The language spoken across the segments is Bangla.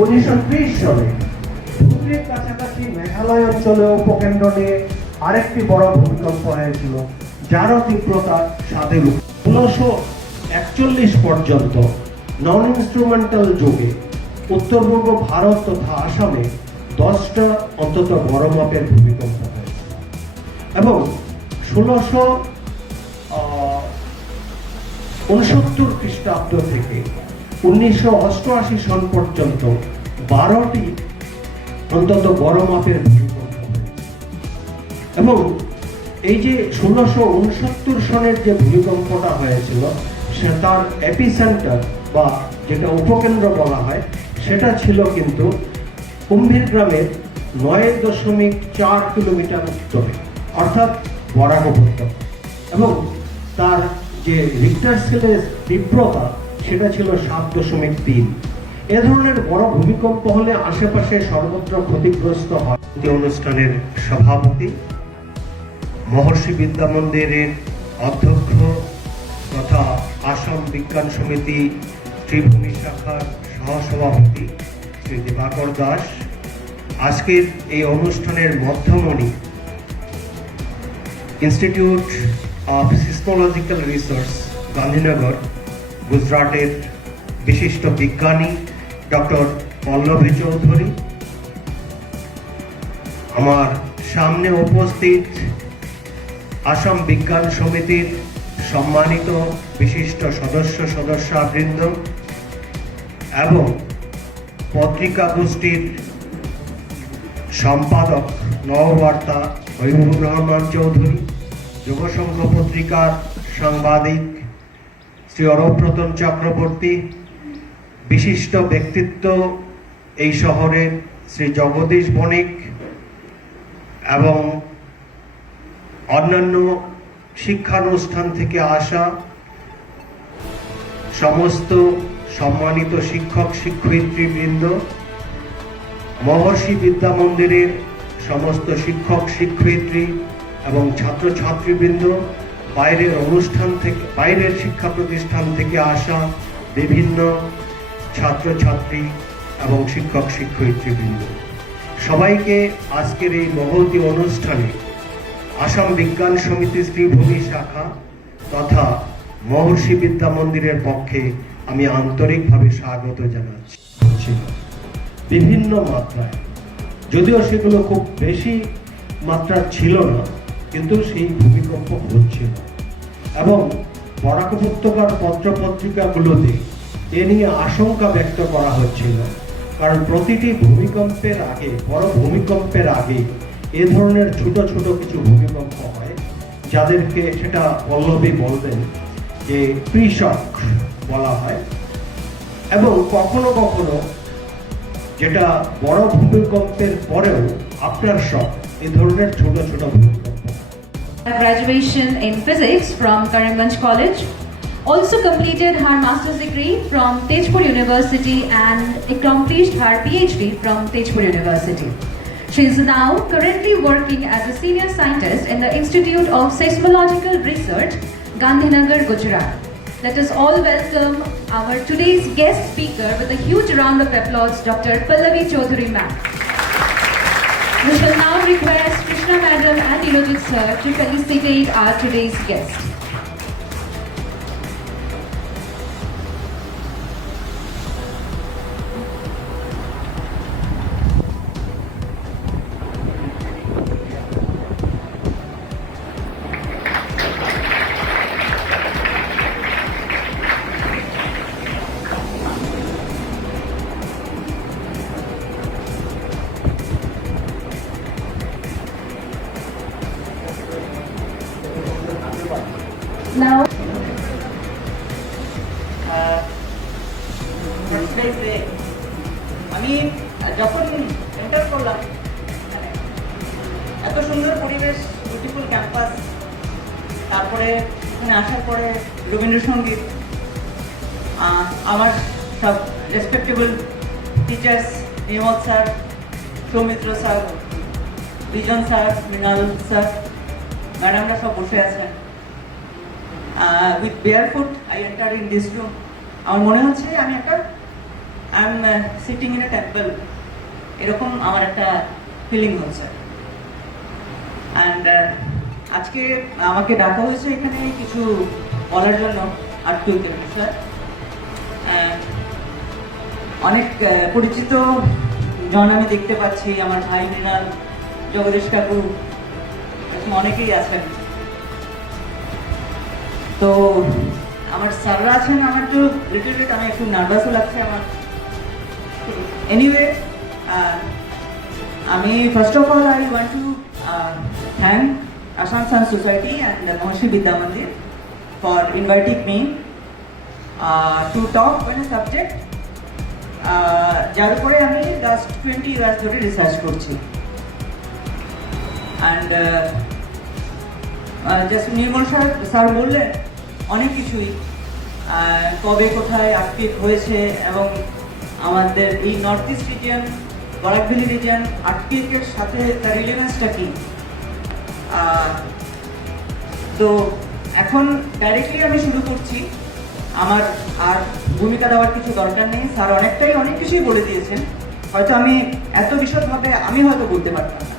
1930 সালে ধুবড়ির কাছাকাছি মেঘালয় অঞ্চলে উপকেন্দ্র নিয়ে আরেকটি বড় ভূমিকম্প হয়েছিল, যারও তীব্রতা 7 1941 পর্যন্ত নন ইনস্ট্রুমেন্টাল যুগে উত্তর পূর্ব ভারত তথা আসামে 10টা অন্তত বড় মাপের ভূমিকম্প হয়েছে এবং 1669 খ্রিস্টাব্দ থেকে 1988 সন পর্যন্ত 12টি অন্তত বড় মাপের ভূমিকম্প হয়েছে এবং এই যে 1669 সনের যে ভূমিকম্পটা হয়েছিল সে তার এপিসেন্টার বা যেটা উপকেন্দ্র বলা হয় সেটা ছিল কিন্তু কুম্ভীর গ্রামের 9.4 কিলোমিটার উত্তরে, অর্থাৎ বরাক উপত্যকা, এবং তার যে রিক্টার স্কেলের তীব্রতা সেটা ছিল 7.3। এ ধরনের বড় ভূমিকম্প হলে আশেপাশে সর্বত্র ক্ষতিগ্রস্ত হয়। অনুষ্ঠানের সভাপতি, মহর্ষি বিদ্যা মন্দিরের অধ্যক্ষ তথা আসাম বিজ্ঞান সমিতি শ্রীভূমি শাখার সহসভাপতি শ্রী দিবাকর দাস, আজকের এই অনুষ্ঠানের মধ্যমণি institute of seismological research Gandhinagar গুজরাটের বিশিষ্ট বিজ্ঞানী ডক্টর পল্লবী চৌধুরী, আমার সামনে উপস্থিত আসাম বিজ্ঞান সমিতির সম্মানিত বিশিষ্ট সদস্যবৃন্দ এবং পত্রিকা গোষ্ঠীর সম্পাদক নববার্তা মহিবুর রহমান চৌধুরী, যুবসংঘ পত্রিকার সাংবাদিক শ্রী অরব্রতন চক্রবর্তী, বিশিষ্ট ব্যক্তিত্ব এই শহরের শ্রী জগদীশ বণিক এবং অন্যান্য শিক্ষানুষ্ঠান থেকে আসা সমস্ত সম্মানিত শিক্ষক শিক্ষয়িত্রীবৃন্দ, মহর্ষি বিদ্যা মন্দিরের সমস্ত শিক্ষক শিক্ষয়িত্রী এবং ছাত্রছাত্রীবৃন্দ, বাইরের শিক্ষা প্রতিষ্ঠান থেকে আসা বিভিন্ন ছাত্রছাত্রী এবং শিক্ষক শিক্ষয়িত্রীবৃন্দ, সবাইকে আজকের এই মহতী অনুষ্ঠানে আসাম বিজ্ঞান সমিতি শ্রীভূমি শাখা তথা মহর্ষি বিদ্যা মন্দিরের পক্ষে আমি আন্তরিকভাবে স্বাগত জানাচ্ছি। বিভিন্ন মাত্রায়, যদিও সেগুলো খুব বেশি মাত্রার ছিল না, কিন্তু সেই ভূমিকম্প হচ্ছিল এবং বরাক উপত্যকার পত্রপত্রিকাগুলোতে এ নিয়ে আশঙ্কা ব্যক্ত করা হচ্ছিল, কারণ প্রতিটি ভূমিকম্পের আগে, বড় ভূমিকম্পের আগে এ ধরনের ছোট ছোট কিছু ভূমিকম্প হয়, যাদেরকে সেটা পল্লবী বলবেন যে প্রি-শক বলা হয়, এবং কখনো কখনো যেটা বড় ভূমিকম্পের পরেও আফটার শক, এই ধরনের ছোট ছোট ভূমিকম্প। Graduation in physics from Karimganj College, also completed her master's degree from Tezpur University and accomplished her PhD from Tezpur University. She is now currently working as a senior scientist in the Institute of Seismological Research, Gandhinagar, Gujarat. Let us all welcome our today's guest speaker with a huge round of applause, Dr. Pallavi Chaudhary ma'am. We shall now request Krishna madam and Nilojit sir to felicitate our today's guest. Now, আমি যখন এন্টার করলাম, এত সুন্দর পরিবেশ, বিউটিফুল ক্যাম্পাস, তারপরে এখানে আসার পরে রবীন্দ্রসঙ্গীত, আমার সব রেসপেক্টেবল টিচার্স, নিয়মত sir, Soumitra sir, Bijon sir, Mrinal sir, ম্যাডামরা সব বসে আছেন। With barefoot I enter in this room. আমার মনে হচ্ছে আমি একটা I am sitting in a temple, এরকম আমার একটা ফিলিং হচ্ছে। অ্যান্ড আজকে আমাকে ডাকা হয়েছে এখানে কিছু বলার জন্য আর্থকুইকের বিষয়ে। অনেক পরিচিত জন আমি দেখতে পাচ্ছি, আমার ভাই মৃণাল, জগদীশ কাকু, এরকম অনেকেই আছেন। তো আমার স্যাররা আছেন, আমার একটু লিটল বিট আমি একটু নার্ভাসও লাগছে আমার। এনিওয়ে, আমি first of all I want to thank Ashan San Society and Maharishi Vidya Mandir for inviting me to talk on a subject যার উপরে আমি লাস্ট 20 ইয়ার্স ধরে রিসার্চ করছি। অ্যান্ড জাস্ট নির্মল স্যার বললেন অনেক কিছুই, কবে কোথায় আর্টকুইক হয়েছে এবং আমাদের এই north east region, Barak valley region আর্টকুইকের সাথে তার রিলেভেন্সটা কী। তো এখন ডাইরেক্টলি আমি শুরু করছি, আমার আর ভূমিকা দেওয়ার কিছু দরকার নেই। স্যার অনেক কিছুই বলে দিয়েছেন, হয়তো আমি এত বিশদভাবে আমি হয়তো বলতে পারতাম না।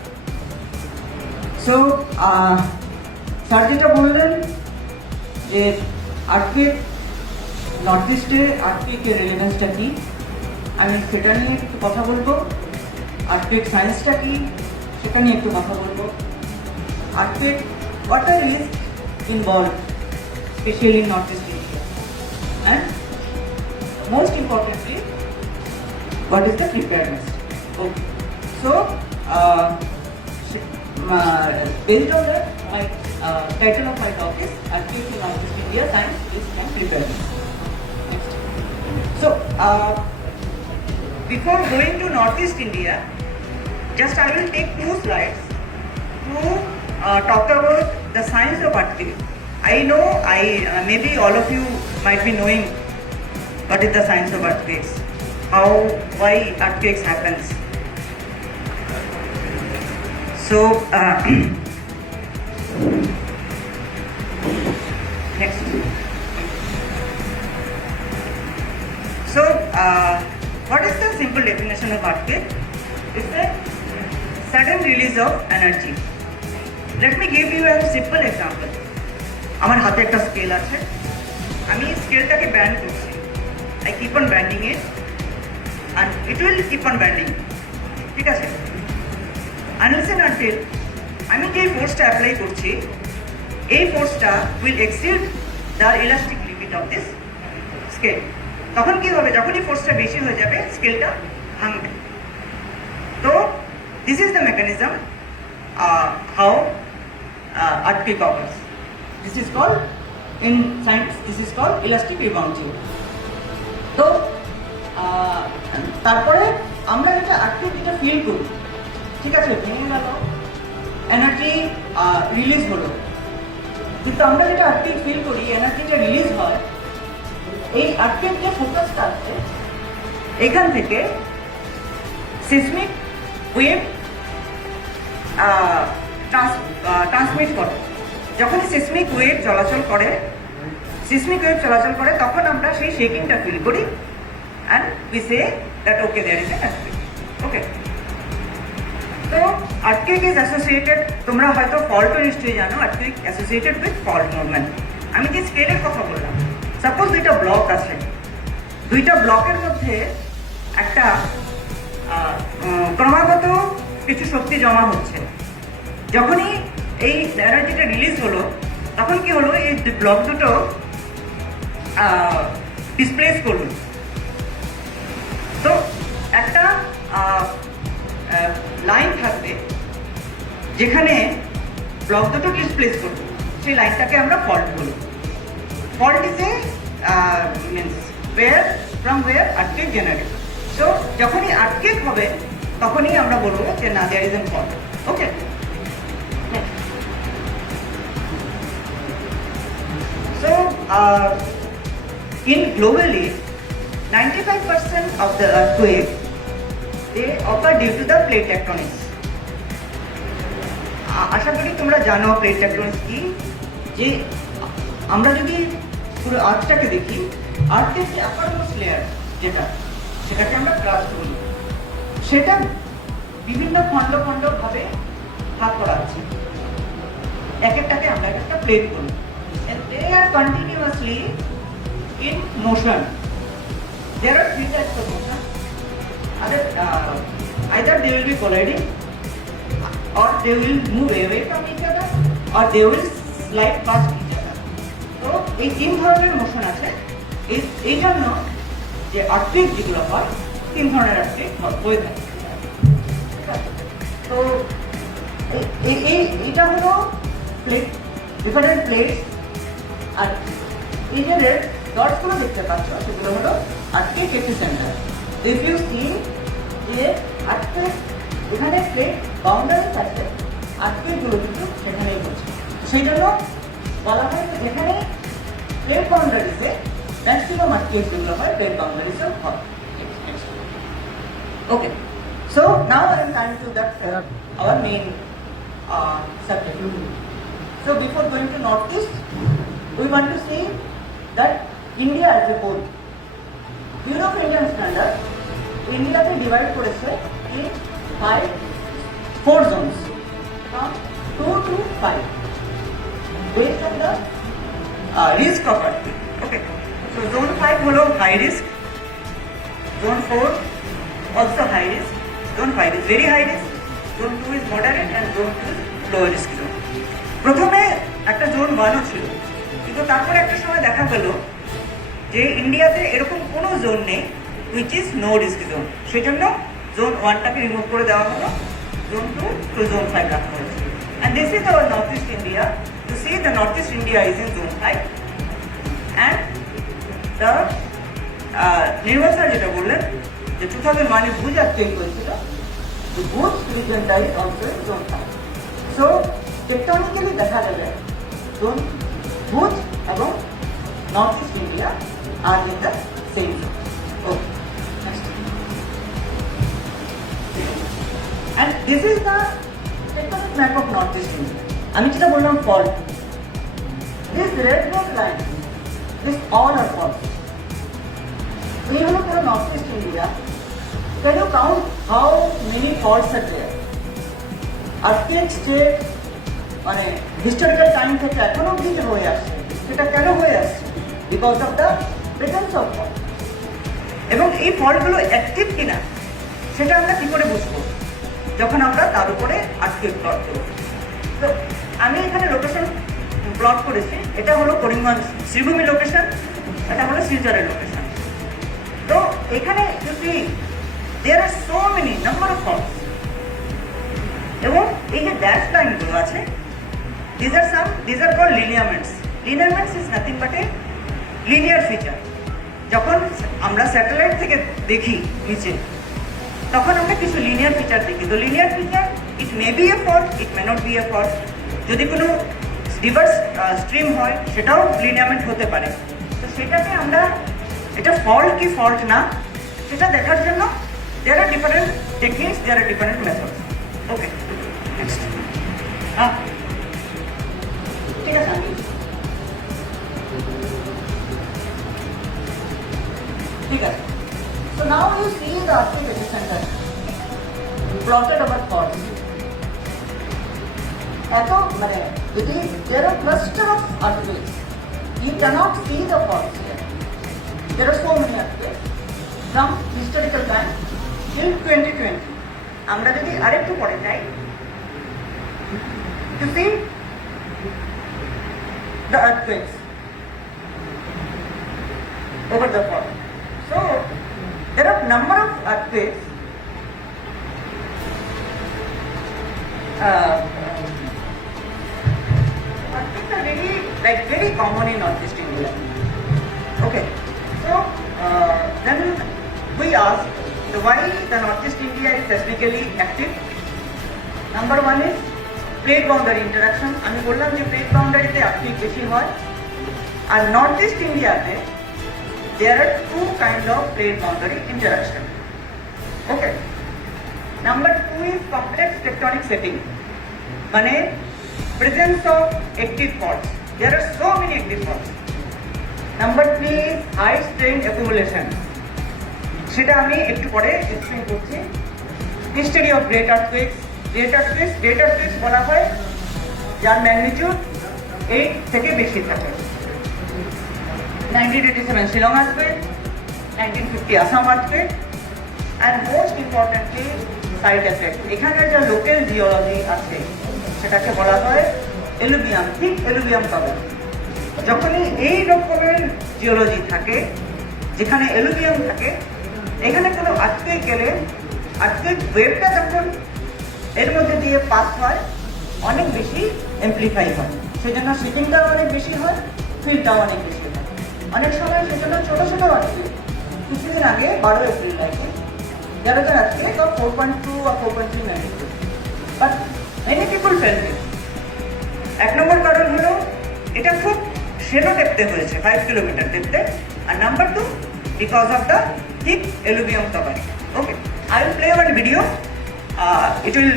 সো স্যার যেটা বললেন যে আর্টকুইক, নর্থ ইস্টে আর্টকুইকের রেলেভেন্সটা কী, আমি সেটা নিয়ে একটু কথা বলবো। আর্টকুইক সায়েন্সটা কী সেটা নিয়ে একটু কথা বলবো। Earthquake, what are risks involved, especially in Northeast Asia, and most importantly, what is the preparedness? Okay, so based on that, my title of my talk is Earthquake in Northeast India: Science, Risk and Preparedness. Next. So before going to Northeast India, just I will take 2 slides to talk about the science of earthquake. I know maybe all of you might be knowing what is the science of earthquakes, why earthquakes happens. So next. So what is the simple definition of earthquake? It's a sudden release of energy. Let me give you a simple example. আমার হাতে একটা স্কেল আছে, আমি স্কেলটাকে ব্যান্ড করছি। I keep on bending it and it will keep on bending. ঠিক আছে? Unless and until আমি যে ফোর্সটা অ্যাপ্লাই করছি, এই ফোর্সটা will exceed the elastic limit of this scale. তখন কি হবে? যখনই ফোর্সটা বেশি হয়ে যাবে, স্কেলটা ভাঙবে। তো this is the mechanism how earthquake occurs. This is called, in science, this is called elastic rebounding. তো তারপরে আমরা যেটা আর্থকুইক যেটা ফিল করি, ঠিক আছে, ভেঙে গেল, এনার্জি রিলিজ হলো, কিন্তু আমরা যেটা আর্থকুইক ফিল করি, এনার্জিটা রিলিজ হয়, এই আর্থকুইক যে ফোকাসটা আছে এখান থেকে সিসমিক ওয়েভ ট্রান্সমিট করে। যখন সিসমিক ওয়েভ চলাচল করে তখন আমরা সেই শেকিংটা ফিল করি and we say that okay there is an earthquake. Okay, তো আর্থকুইক ইজ অ্যাসোসিয়েটেড, তোমরা হয়তো ফল্টও নিশ্চয়ই জানো, earthquake associated with fault movement. আমি যে স্কেলের কথা বললাম, সাপোজ 2টা ব্লক আছে, 2টা ব্লকের মধ্যে একটা ক্রমাগত কিছু শক্তি জমা হচ্ছে। যখনই এই এনার্জিটা রিলিজ হলো, তখন কি হলো, এই ব্লক দুটো ডিসপ্লেস করলো। তো একটা লাইন থাকবে যেখানে ব্লক দুটো ডিসপ্লেস করবে, সেই লাইনটাকে আমরা ফল্ট বলবো। Fault is a means from where earthquake generate. So যখনই আর্থকুইক হবে তখনই আমরা বলবো যে না, there is an fault. Okay, so in globally 95% of the earthquake they occur due to the plate tectonics. আশা করি তোমরা জানো প্লেট টেকটনিক্স কি। যে আমরা যদি পুরো আর্থটাকে দেখি, আর্থের যে আপারমোস্ট লেয়ার যেটা, সেটাকে আমরা ক্রাস্ট বলি। সেটা বিভিন্ন খণ্ড খণ্ড ভাবে ভাগ করা আছে, এক একটাকে আমরা একটা প্লেট বলি। And they are continuously in motion. There are three types of motion. Either they will be colliding, or they will move away from each other, or they will slide past each other. তো এই তিন ধরনের মোশন আছে। এই জন্য যে আর্থিক যেগুলো হয়, তিন ধরনের আর্থিক হয়ে থাকে। তো এইটা হলো প্লেট, ডিফারেন্ট প্লেট। আর এই যে রেড ডটসগুলো দেখতে পাচ্ছ সেগুলো হলো আর্থিক এপিসেন্টার। ইফ ইউ সি যে আর্থিক এখানে প্লেট বাউন্ডারি আছে, আর্থিকগুলো কিন্তু সেখানেই হচ্ছে। সেই জন্য বলা হয় যে যেখানে প্লেট বাউন্ডারিতে ম্যাক্সিমাম আর্থিক যেগুলো হয় প্লেট বাউন্ডারিতেও হয়। Okay, so now I am coming to that our main subject. So before going to Northeast, we want to see that India as a whole. You know, Indian standard, India is divided in 4 zones, from 2 to 5, based on the risk of earthquake. Okay, so zone 5 holo high risk, zone 4 also high risk, zone 5 is very high risk, zone 2 is moderate, and zone 2 is low risk zone. প্রথমে একটা জোন 1ও ছিল, কিন্তু তারপরে একটা সময় দেখা গেল যে ইন্ডিয়াতে এরকম কোনো জোন নেই which is no risk zone. সেই জন্য জোন 1টাকে রিমুভ করে দেওয়া হলো, জোন 2 টু জোন 5 রাখা হয়েছে। And this is our North East India. To see the North East India is in zone 5, and the Nirmal sir যেটা বললেন যে 2001-এ ভুজ আর্থকুয়েক হয়েছিল, the Bhuj region is also in zone 5. So tectonically দেখা যাবে জোন ভুজ এবং North East India are in the same zone. Okay, and this is the tectonic map of North East India. আমি যেটা বললাম fault, this red dot line, this all are faults. এই হলো পুরো north East India. Can you count how many faults are there? Earthquakes যে মানে হিস্টোরিক্যাল টাইম থেকে এখনো অবধি যে হয়ে আসছে, সেটা কেন হয়ে আসছে? Because of the presence of fault. এবং এই ফল্টগুলো অ্যাক্টিভ কিনা সেটা আমরা কি করে বুঝবো? যখন আমরা তার উপরে আর্থকুয়েক প্লট করব। তো আমি এখানে লোকেশন প্লট করেছি, এটা হলো করিমগঞ্জ শ্রীভূমি লোকেশন, এটা হলো শিলচরের লোকেশন। তো এখানে যদি there are so many number of faults, এবং এই যে ড্যাশ লাইনগুলো আছে, these are called lineaments. Lineaments is nothing but a linear feature. যখন আমরা স্যাটেলাইট থেকে দেখি নিচে, তখন আমরা কিছু লিনিয়ার ফিচার দেখি। তো linear feature, it may be a fault, it may not be a fault. যদি কোনো রিভার্স স্ট্রিম হয়, সেটাও লিনিয়ামেন্ট হতে পারে। তো সেটাকে আমরা এটা ফল্ট কি ফল্ট না সেটা দেখার জন্য there are different techniques, there are different methods. Okay, next. ঠিক আছে, ঠিক আছে। So now you see the earthquake epicenter plotted over faults. এত মানে there are cluster of earthquakes. You cannot see the faults here. There are so many earthquakes from historical time till 2020. আমরা যদি আরেকটু পরে যাই, to see the earthquakes over the fault. So there are number of earthquakes earthquakes are very common in North East India. Okay, so then we ask why the North East India is seismically active. Number 1 is plate boundary interaction. আমি বললাম যে প্লেট বাউন্ডারিতে earthquake বেশি হয়, আর নর্থ ইস্ট ইন্ডিয়াতে there are 2 kind of plate boundary interaction. Okay. Number 2 is complex tectonic setting. মানে presence of active faults. There are so many active faults. Number 3 is high strain accumulation. সেটা আমি একটু পরে এক্সপ্লেন করছি। History of great earthquakes. Great earthquakes বলা হয় যার ম্যাগনিটিউড 8 থেকে বেশি থাকে। 1987 Shillong earthquake, 1950 Assam earthquake, and most importantly side effect. এখানে যা লোকাল জিওলজি আছে সেটাকে বলা হয় এলুভিয়াম, ঠিক এলুভিয়াম কভার। যখনই এই রকমের জিওলজি থাকে, যেখানে এলুভিয়াম থাকে, এখানে কোনো আর্থকুয়েক গেলে আর্থকুয়েক ওয়েভটা যখন এর মধ্যে দিয়ে পাস হয় অনেক বেশি এমপ্লিফাই হয়, সেজন্য শিপিংটাও অনেক বেশি হয়, ফিল্ডটাও অনেক বেশি হয়। অনেক সময় সেজন্য ছোটো ছোটো আর্থকুয়েক, কিছুদিন আগে 12 এপ্রিল লাগে যারা earthquake 4.2 or 4.3 magnitude, but many people felt ইট। এক নম্বর কারণ হলো এটা খুব শ্যালো ডেপথে হয়েছে, 5 কিলোমিটার ডেপথে, আর number 2 because of the thick alluvium cover. Okay, I will play one video. It will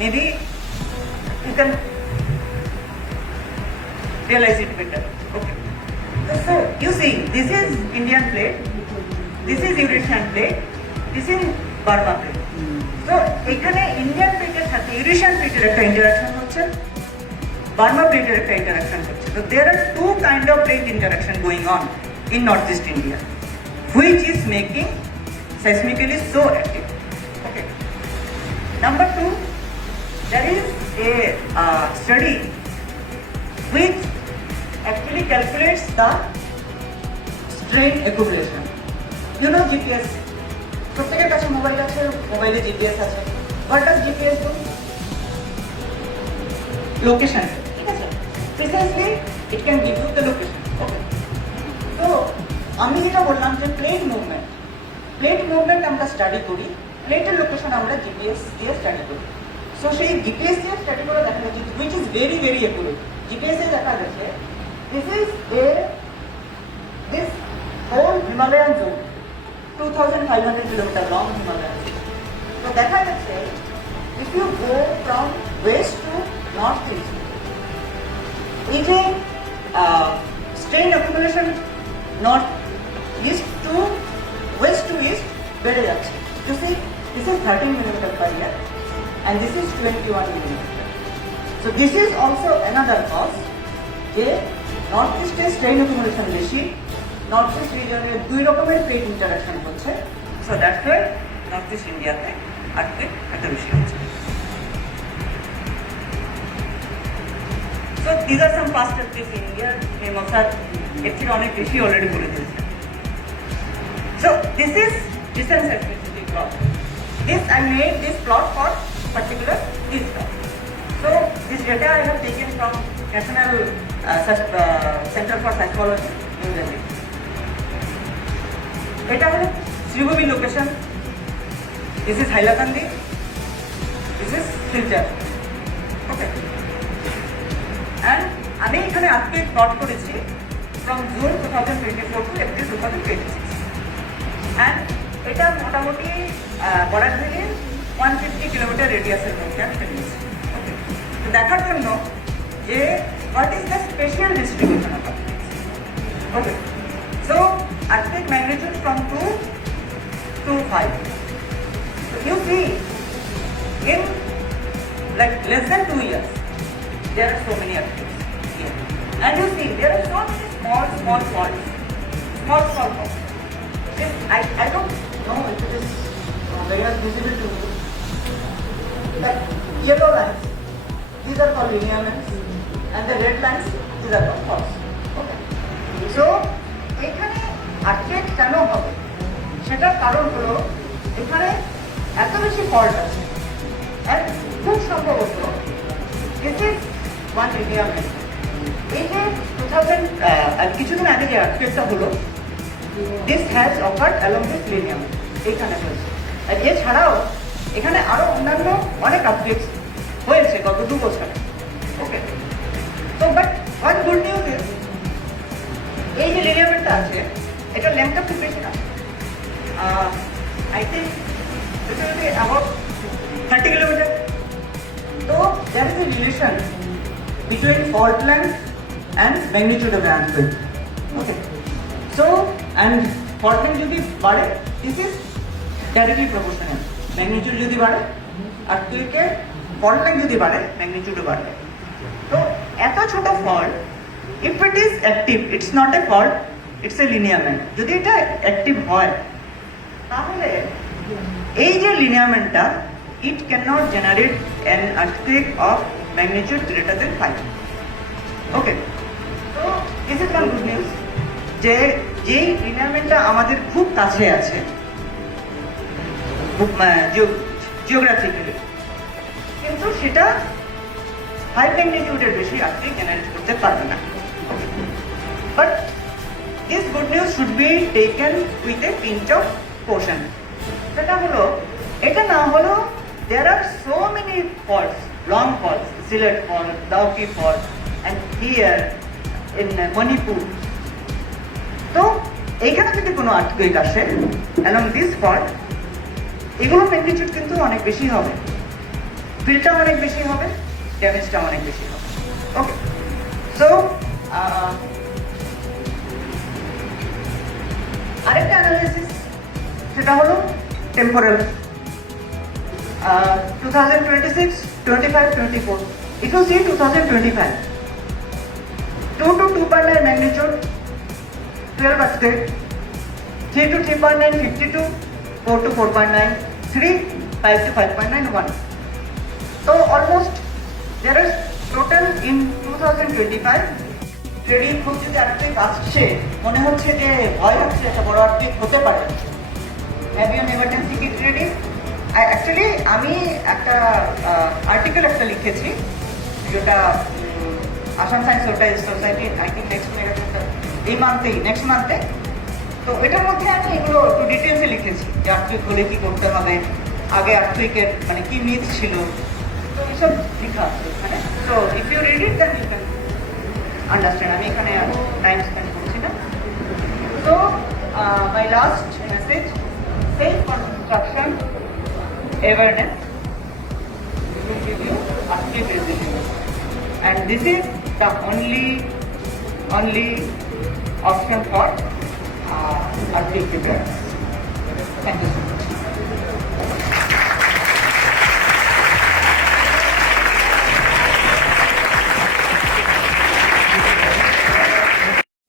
maybe you can realize it better. Okay, so you see, this is Indian plate, this is Eurasian plate, this is Burma plate. So এখানে ইন্ডিয়ান প্লেটের সাথে ইউরেশিয়ান প্লেটের একটা ইন্টারাকশন হচ্ছে, বার্মা প্লেটের একটা ইন্টারাকশন হচ্ছে। So there are two kind of plate interaction going on in northeast India, which is making seismically so active. Okay. Number 2, there is a study which actually calculates the strain accumulation. You know GPS. প্রত্যেকের কাছে মোবাইল আছে, মোবাইলে জিপিএস আছে। What does GPS do? Location. ঠিক আছে? Precisely, it can give you the location. Okay. So, আমি যেটা বললাম যে প্লেট মুভমেন্ট আমরা স্টাডি করি, প্লেটের লোকেশন আমরা জিপিএস দিয়ে স্টাডি করি। সো সেই জিপিএস দিয়ে স্টাডি করে দেখা গেছে which is very very accurate. GPS এ দেখা গেছে this whole Himalayan zone 2500 kilometre long Himalayan zone. তো দেখা গেছে if you go from west to north east, এই যে strain accumulation north east to west to east বেড়ে যাচ্ছে। You see, this is 13 mm per year and this is 21 mm. So this is also another cause যে নর্থ ইস্টে স্ট্রেন অ্যাকুমুলেশন বেশি, নর্থ ইস্ট রিজনে দুই রকমের প্লেট ইন্টারাকশন হচ্ছে। So that's why north east ইন্ডিয়াতে আর্থকুয়েক এত বেশি হচ্ছে। So these are some past earthquakes in India. Mosar এর থেকে অনেক বেশি অলরেডি বলে দিয়েছে। So this is distance seismicity plot. I made this plot for particular this plot. So this data I have taken from National Center for Seismology, New Delhi. এটা হলো Sribhumi location, this is Hailakandi, this is Silchar. Okay. And আমি এখানে আর্থকুয়েক প্লট করেছি from June 2024 to April 2026. And এটা মোটামুটি বর্ডার থেকে 150 কিলোমিটার রেডিয়াসের মধ্যে আমি ফেলেছি। ওকে, তো দেখার জন্য যে what is the spatial distribution of earthquakes. Okay, so earthquake magnitude from 2 to 5. So you see, in like less than 2 years, there are so many earthquakes here. And you see, there are so many small faults, small faults. I don't know if it is very much visible to you. Like yellow lines, these are called lineaments, and the red lines, these are called faults. Okay. So, এখানে আর্থকুয়েক কেন হবে সেটার কারণ হলো এখানে এত বেশি ফল্ট আছে, and খুব সম্ভবত this is one lineament. এই যে 2000 কিছুদিন আগে যে আর্থকুয়েকটা হলো, this has occurred along this lineament এইখানে হয়েছে। আর এছাড়াও এখানে আরো অন্যান্য অনেক আর্থকুয়েকস হয়েছে গত 2 বছরে। ওকে, তো but one good news is এই যে লিনিয়ামেন্টটা আছে এটা লেন্থটা খুব বেশি না, I think this will be about 30 kilometre. তো that is a relation between fault length and magnitude of the earthquake. Okay. So, and fault length যদি বাড়ে this is directly proportional. Magnitude যদি বাড়ে, আর্থকুইকের ফল্ট লাইন যদি বাড়ে, ম্যাগনিটিউডও বাড়বে। তো এত ছোট fault, if it is active, it's not a fault, it's a lineament. যদি এটা অ্যাক্টিভ হয়, তাহলে এই যে লিনিয়ারমেন্টটা, it can not generate an earthquake of magnitude greater than 5। Okay, তো this is one good news, যে যেই লিনিয়ারমেন্টটা আমাদের খুব কাছে আছে জিওগ্রাফিক্যালি, কিন্তু সেটা হাই ম্যাগনিটিউডের বেশি আর্থকুইক জেনারেট করতে পারবে না। But this good news should be taken with a pinch of caution. সেটা হলো, এটা না হলো there are so many faults, long faults, Sylhet fault, Dauki fault, and here in Manipur. তো এইখানে যদি কোনো আর্থকুইক আসে along this fault, এগুলো ম্যাগনিটিউড কিন্তু অনেক বেশি হবে, ফিল্ডটা অনেক বেশি হবে, ড্যামেজটা অনেক বেশি হবে। ওকে, সো আরেকটা অ্যানালাইসিস, সেটা হলো temporal. 2026, 25, 24. If you see 2025, 2 to 2.9 magnitude, 12 earthquake, 3 to 3.9, 52, 4 to 4.9, 3, 5 to 5.9, 1. So almost there is total in 2025. Trading খুব যদি আর্থিক আসছে, মনে হচ্ছে যে ভয় হচ্ছে একটা বড় আর্থিক হতে পারে। হ্যাভ ইউ নেভার টেন সিকি ট্রেডিং? অ্যাকচুয়ালি আমি একটা আর্টিকেল একটা লিখেছি, যেটা Assam science society I think next মান্থে। তো এটার মধ্যে আমি এগুলো একটু ডিটেলসে লিখেছি, যে আর্থিক হলে কি করতে হবে, আগে আর্থিকের মানে কি মিথ ছিল, তো এসব লেখা আছে এখানে। So if you read it then you can understand. আমি এখানে টাইম স্পেন্ড করছি না। So, my last message, self-construction awareness will give you active resilience. And this is the only option for active preparedness. Thank you so much.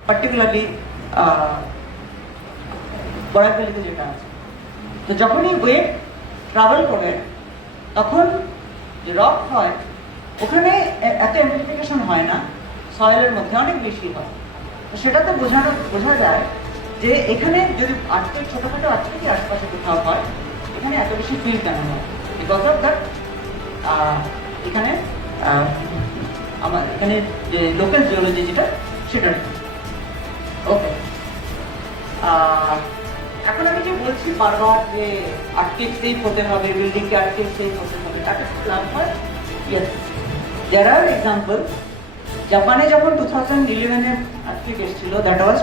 Particularly বরাকভ্যালিতে যেটা আছে, তো যখনই ওয়েভ ট্রাভেল করে তখন যে রক হয় ওখানে এত অ্যাম্পলিফিকেশন হয় না, সয়েলের মধ্যে অনেক বেশি হয়। তো সেটাতে বোঝা যায় যে এখানে যদি আর্থিক ছোটোখাটো আর্থিকই আশপাশে কোথাও হয়, এখানে এত বেশি ফিল কেন হয়? বিকজ অফ দ্যাট এখানে আমার এখানে যে লোকাল জিওলজি যেটা সেটা। ওকে, এখন আমি যে বলছি বারবার যে আর্থিক সেফ হতে হবে, বিল্ডিংকে আর্থিক সেফ হতে হবে, তাতে লাভ হয়? ইয়েস, দেয়ার আর এক্সাম্পল। জাপানে যখন 2011-এ আর্থিক এসেছিল, দ্যাট ওয়াজ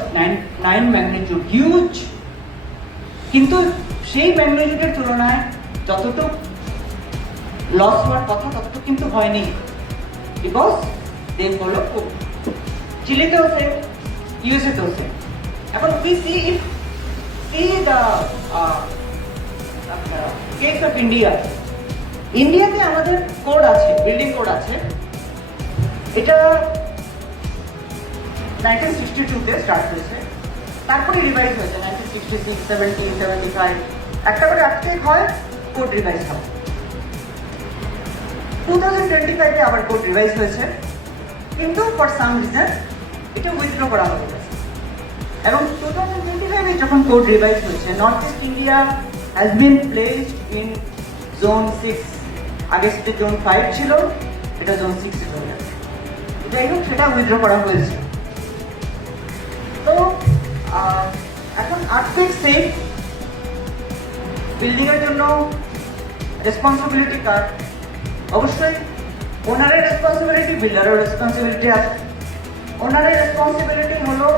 9 ম্যাগনিটিউড, হিউজ। কিন্তু সেই ম্যাগনিটিউডের তুলনায় যতটুকু লস হওয়ার কথা ততটুকু কিন্তু হয়নি, বিকজ দে ফলো কোড। চিলিতেও সেম, ইউএসএতেও সেম। এখন we see the case of India. ইন্ডিয়াতে আমাদের কোড আছে, বিল্ডিং কোড আছে। এটা 1962-তে স্টার্ট হয়েছে, তারপরে রিভাইজ হয়েছে 1966, 70, 75। একটা করে আর্থকুইক হয়, কোড রিভাইজ হয়। 2025-এ আবার কোড রিভাইজ হয়েছে, কিন্তু ফর সাম রিজন এটা উইথড্র করা হয়েছে। এবং 2025-এ যখন কোড রিভাইজ হয়েছে, north East India has been placed in zone 6। আগে সেটা জোন 5 ছিল, এটা জোন 6 হয়ে গেছে। যাই হোক, সেটা উইথড্র করা হয়েছে। তো এখন আর্থকুইক সেফ বিল্ডিং এর জন্য রেসপন্সিবিলিটি কার? অবশ্যই ওনারের রেসপন্সিবিলিটি, বিল্ডারের রেসপন্সিবিলিটি আছে। ওনারের রেসপন্সিবিলিটি হলো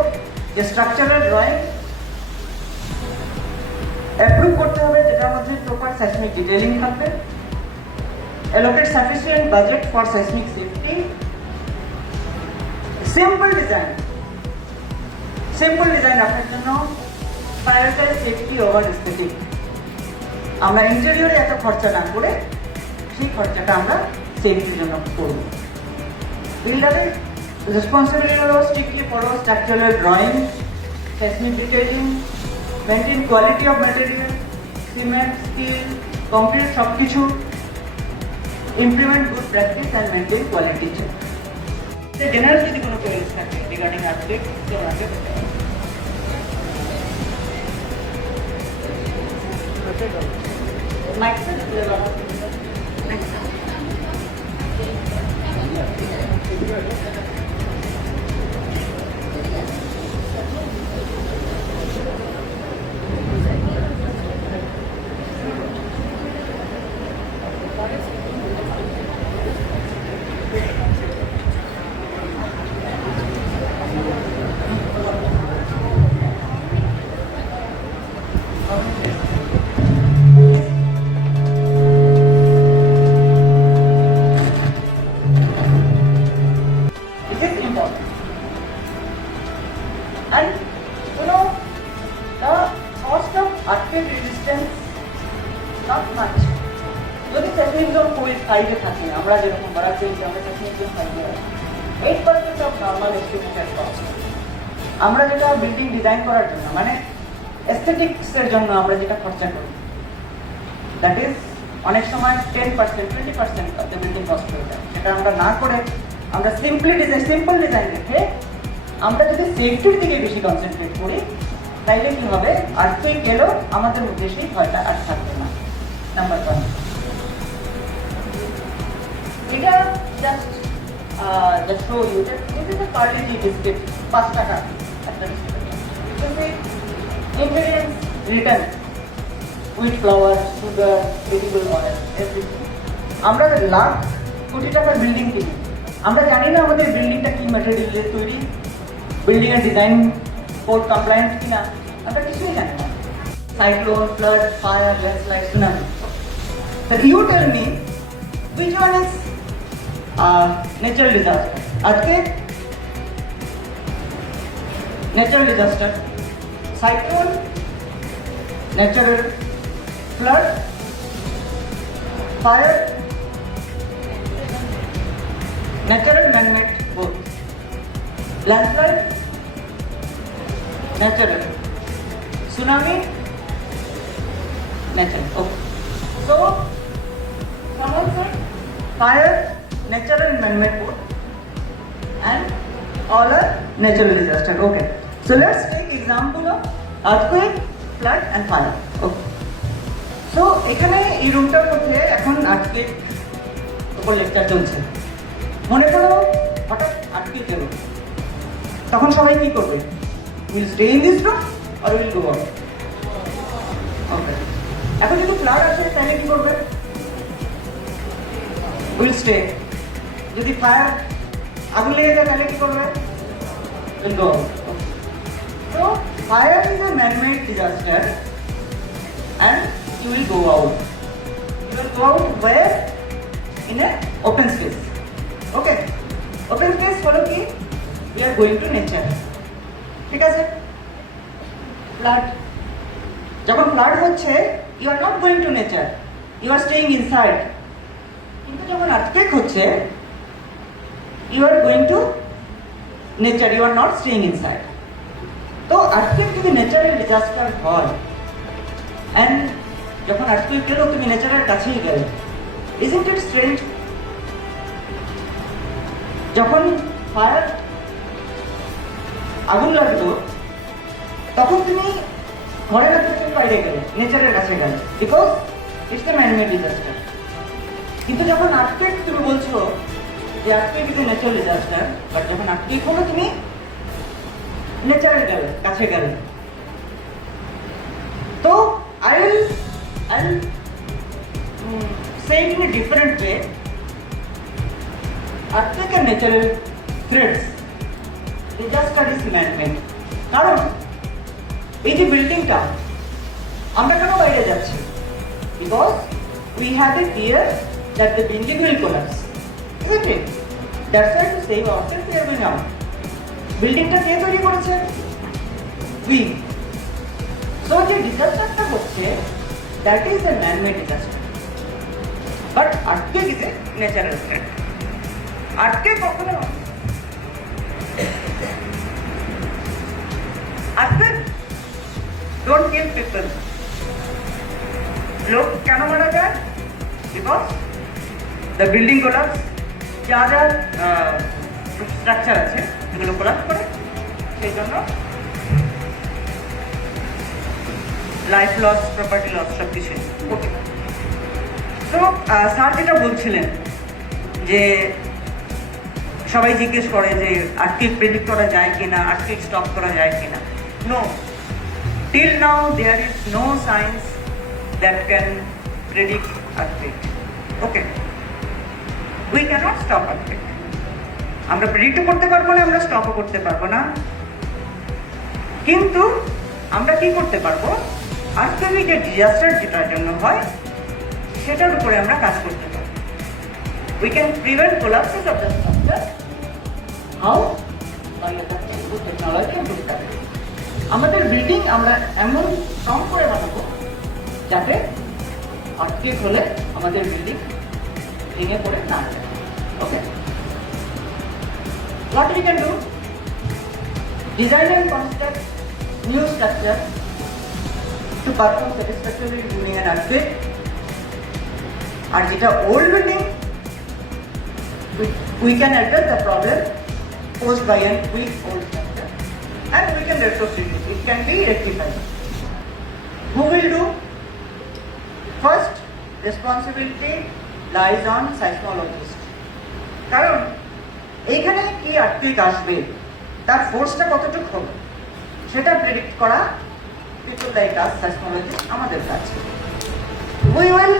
যে স্ট্রাকচারাল ড্রয়িং অ্যাপ্রুভ করতে হবে, যেটার মধ্যে প্রপার সেসমিক ডিটেইলিং থাকবে, allocate sufficient budget for seismic safety, simple design রাখার জন্য prioritize safety over aesthetic. আমরা ইন্টেরিয়রে এত খরচা না করে সেই খরচাটা আমরা সেফটির জন্য করব। বিল্ডারের রেসপন্সিবিলিটি হলো strictly follow structural drawing, seismic detailing, maintain quality of material, cement, steel, concrete সবকিছু, implement good practice and maintain quality check. General যদি কোনো কোয়েরিজ থাকে রিগার্ডিং আর্কিটেক্ট তো ওনাকে বলতে পারেন। মাইকটা দিতে পারো। This is important. And you know, the cost of earthquake resistance not much. যদি সেসমিক জোন 5-এ থাকে, আমরা যেরকম বরাক পেয়েছি আমরা সেসমিক জোন 5-এ আছি, 8% অফ নর্মাল এস্টিমেটেড কস্ট। আমরা যেটা বিল্ডিং ডিজাইন করার জন্য মানে এস্থেটিক্সের জন্য আমরা যেটা খরচা করি, দ্যাট ইজ অনেক সময় 10%, 20% অফ দ্য বিল্ডিং কস্ট হয়ে যায়। সেটা আমরা না করে আমরা সিম্পল ডিজাইন রেখে আমরা যদি সেফটির দিকে বেশি কনসেন্ট্রেট করি, তাইলে কি হবে, আর্থকুইক গেলেও আমাদের মধ্যে সেই ভয়টা আর থাকবে না। নাম্বার 1, এটা just show you that this is a Parle G biscuit, 5 টাকা একটা বিস্কিট। Ingredients written with flour, sugar, vegetable oil, everything. আমরা লাখ কোটি টাকার বিল্ডিং কিনি, আমরা জানি না আমাদের বিল্ডিংটা কি ম্যাটেরিয়ালের তৈরি, বিল্ডিং এর ডিজাইন কোড কমপ্লায়েন্ট কিনা, আমরা কিছুই জানি না। Cyclone, flood, fire, landslide, tsunami. But you tell me which one is natural disaster? আজকে natural disaster, cyclone, natural flood, fire, natural man-made both, landslide, natural, tsunami, natural. Okay. So, someone said fire, natural and man-made both, and all are natural disaster. Okay. So let's take example of earthquake, flood, and fire. Okay. So এখানে এই রুমটার মধ্যে এখন আর্থকুইক উপর লেকচার চলছে। মনে করো হঠাৎ আর্থকুইক এলো, তখন সবাই কি করবে? Will stay in this room or will go out? Okay. এখন যদি ফ্লাড আসে তাহলে কি করবে? Will stay. যদি ফায়ার আগুন লেগে যায় তাহলে কি করবে? Will go out. So fire is a man-made disaster and you will go out. You will go out where? In a open space. Okay. Open space হলো কি? We are going to nature. ঠিক আছে? Flood. যখন flood হচ্ছে, you are not going to nature. You are staying inside. কিন্তু যখন earthquake হচ্ছে, you are going to nature. You are not staying inside. তো আর্থকুইক যদি ন্যাচারাল ডিজাস্টার হয়, অ্যান্ড যখন আর্থকুইক গেলেও তুমি ন্যাচারাল কাছেই গেলে, ইজন্ট ইট স্ট্রেঞ্জ? যখন ফায়ার আগুন লাগলো তখন তুমি ঘরে না থেকে বাইরে গেলে, নেচারের কাছে গেলে, because it's a man-made disaster. কিন্তু যখন আর্থকুইক তুমি বলছো যে earthquake is a natural disaster, but যখন আর্থকুইক হলো তুমি নেচারের গেলে, কাছে গেলে। তো I will say it in a different way. Earthquake and natural threats, disaster is man-made. কারণ এই যে বিল্ডিংটা আমরা কেন বাইরে যাচ্ছি? Because we have a fear that the building will collapse, isn't it? That's why to save ourselves we are going out. বিল্ডিংটা কে তৈরি করেছে? উই। তো যে ডিজাস্টারটা হচ্ছে that is a man made disaster, but earthquake is a natural threat. Earthquake কখনো আর্থকুয়েক ডোন্ট কিল পিপল। লোক কেন মারা যায়? বিকজ দ্য বিল্ডিং কোলাপস, যা যা স্ট্রাকচার আছে এগুলো কোলাপস করে, সেই জন্য লাইফ লস, প্রপার্টি লস সব কিছুই। ওকে, তো স্যার যেটা বলছিলেন যে সবাই জিজ্ঞেস করে যে আর্থকুয়েক প্রেডিক্ট করা যায় কিনা, আর্থকুয়েক স্টপ করা যায় কিনা। No, till now there is no science that can predict earthquake. Okay, we cannot stop earthquake. আমরা প্রেডিক্টও করতে পারবো না, আমরা স্টপও করতে পারবো না, কিন্তু আমরা কি করতে পারবো? আর্থকুয়েক যে ডিজাস্টার যেটার জন্য হয় সেটার উপরে আমরা কাজ করতে পারবো। We can prevent collapses of the structure. How? By adopting good technology and good strategy. আমাদের বিল্ডিং আমরা এমন কম করে বানাবো যাতে আর্থকুয়েক হলে আমাদের বিল্ডিং ভেঙে পড়ে না যায়। ওকে, what we can do? Design and construct new structure to perform satisfactorily during an earthquake. আর যেটা old building, we can address the problem posed by an weak old structure and we can retrofit it. It can be rectified. Who will do? First, responsibility lies on seismologist. কারণ এইখানে কি আর্থকুয়েক আসবে, তার ফোর্সটা কতটুকু হবে সেটা প্রেডিক্ট করা পিপল লাইক আস seismologists আমাদের কাছে। We will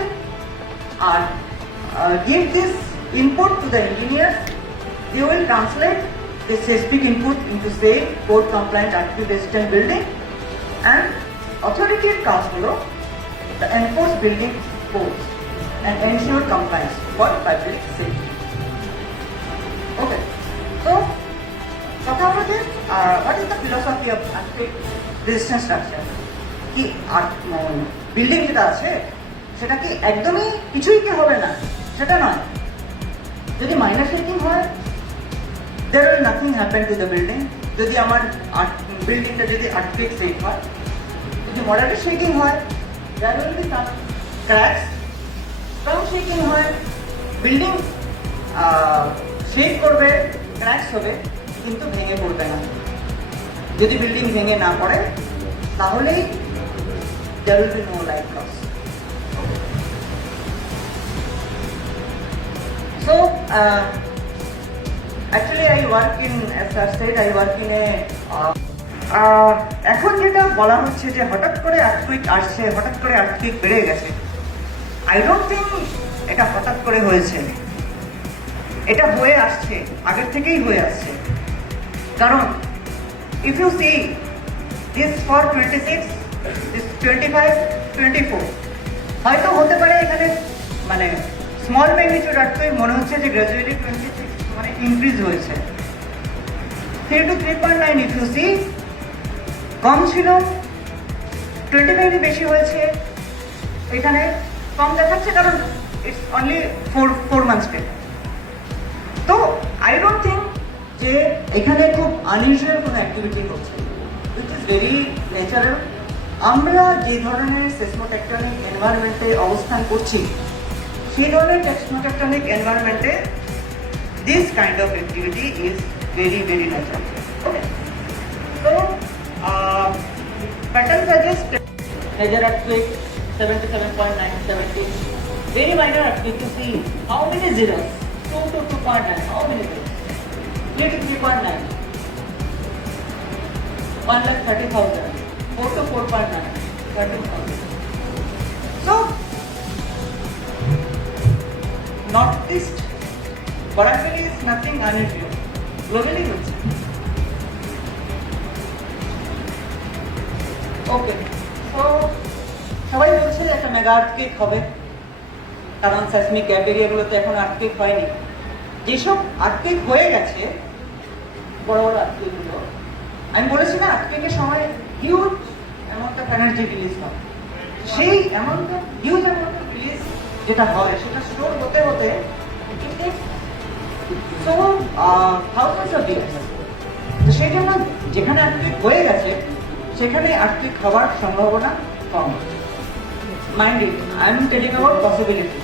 give this input to the engineers. They will translate the seismic input into safe, code compliant, earthquake resistant building, and authoritative কাজ হলো the enforce building codes and ensure compliance for public safety. Okay, so কথা হলো যে what is the philosophy of earthquake resistant structure? কি বিল্ডিং যেটা আছে সেটা কি একদমই কিছুই কি হবে না সেটা নয়। যদি মাইনার শেকিং হয় there will nothing happen to the building. যদি আমার বিল্ডিংটা যদি আর্থকুয়েক সেফ হয়, যদি মডারেট শেকিং হয় there will be some cracks. Strong shaking হয়, বিল্ডিং শেক করবে, ক্র্যাকস হবে, কিন্তু ভেঙে পড়বে না। যদি বিল্ডিং ভেঙে না পড়ে তাহলেই there will be no life loss. So actually I work in, as I said, I work in a এখন যেটা বলা হচ্ছে যে হঠাৎ করে আর্থকুয়েক আসছে, হঠাৎ করে আর্থকুয়েক বেড়ে গেছে, আই ডোন্ট থিঙ্ক এটা হঠাৎ করে হয়েছে, এটা হয়ে আসছে, আগের থেকেই হয়ে আসছে। কারণ if you see this for 26, this 25, 24 হয়তো হতে পারে এখানে মানে স্মল ম্যাগনিটিউড আর্থকুয়েক মনে হচ্ছে যে গ্র্যাজুয়ালি 26 মানে ইনক্রিজ হয়েছে। 3 to 3.9 ইফ ইউ সি কম ছিল, 25 বেশি হয়েছে, এখানে কম দেখাচ্ছে কারণ ইটস অনলি 4 months pay। তো আই ডোন্ট থিঙ্ক যে এখানে খুব আনইউজুয়াল কোনো অ্যাক্টিভিটি হচ্ছে, উইচ ইজ ভেরি ন্যাচারাল। আমরা যে ধরনের সেসমোটেকটনিক এনভায়রনমেন্টে অবস্থান করছি সেই ধরনের সেসমোটেকটনিক এনভায়রনমেন্টে this kind of activity is very very natural. Okay, তো pattern suggest major earthquake 77.9, 70, very minor earthquake. You see how many zeros? 2 to 2.9. How many zeros? 3 to 3.9. 1,30,000. 4 to 4.9. 13,000. So, Northeast Boracay is nothing unusual. Globally, okay. So, সবাই বলছে একটা মেগা আর্থকুয়েক হবে, কারণ সেসমিক গ্যাপ এরিয়াগুলোতে এখন আর্থকুয়েক হয়নি। যেসব আর্থকুয়েক হয়ে গেছে বড় বড় আর্থকুয়েকগুলো, আমি বলেছি না আর্থকুয়েকের সময় huge amount of energy release হয়। সেই amount of huge amount of release যেটা হয় সেটা স্টোর হতে হতে সো থাউজেন্ডস অফ ইয়ার্স। তো সেই জন্য যেখানে আর্থকুইক হয়ে গেছে সেখানে আর্থকুইক হওয়ার সম্ভাবনা কম। Mind it, I am telling about possibility.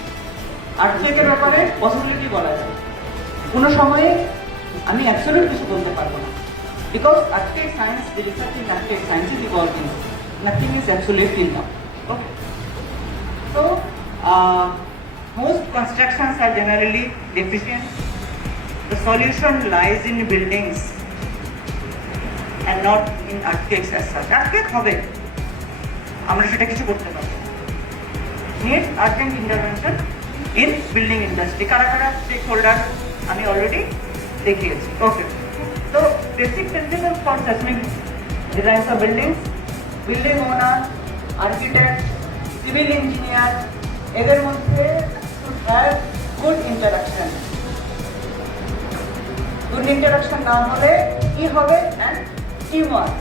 আর্থকুইকের ব্যাপারে পসিবিলিটি বলা যায়, কোনো সময়ে আমি অ্যাবসলিউট কিছু বলতে পারবো না, because earthquake science, the research in earthquake science is evolving. Nothing is absolute till now. Okay. So most constructions are generally deficient. The solution lies in buildings and not in earthquakes as such. Earthquake হবে, আমরা সেটা কিছু করতে পারবো। Need urgent intervention in building industry. কারা কারা স্টেক হোল্ডার আমি অলরেডি দেখিয়েছি। ওকে, তো basic principle for seismic designs of buildings, building owner, architect, civil engineer, এদের মধ্যে to have good interaction. Good interaction না হলে কি হবে? And team work.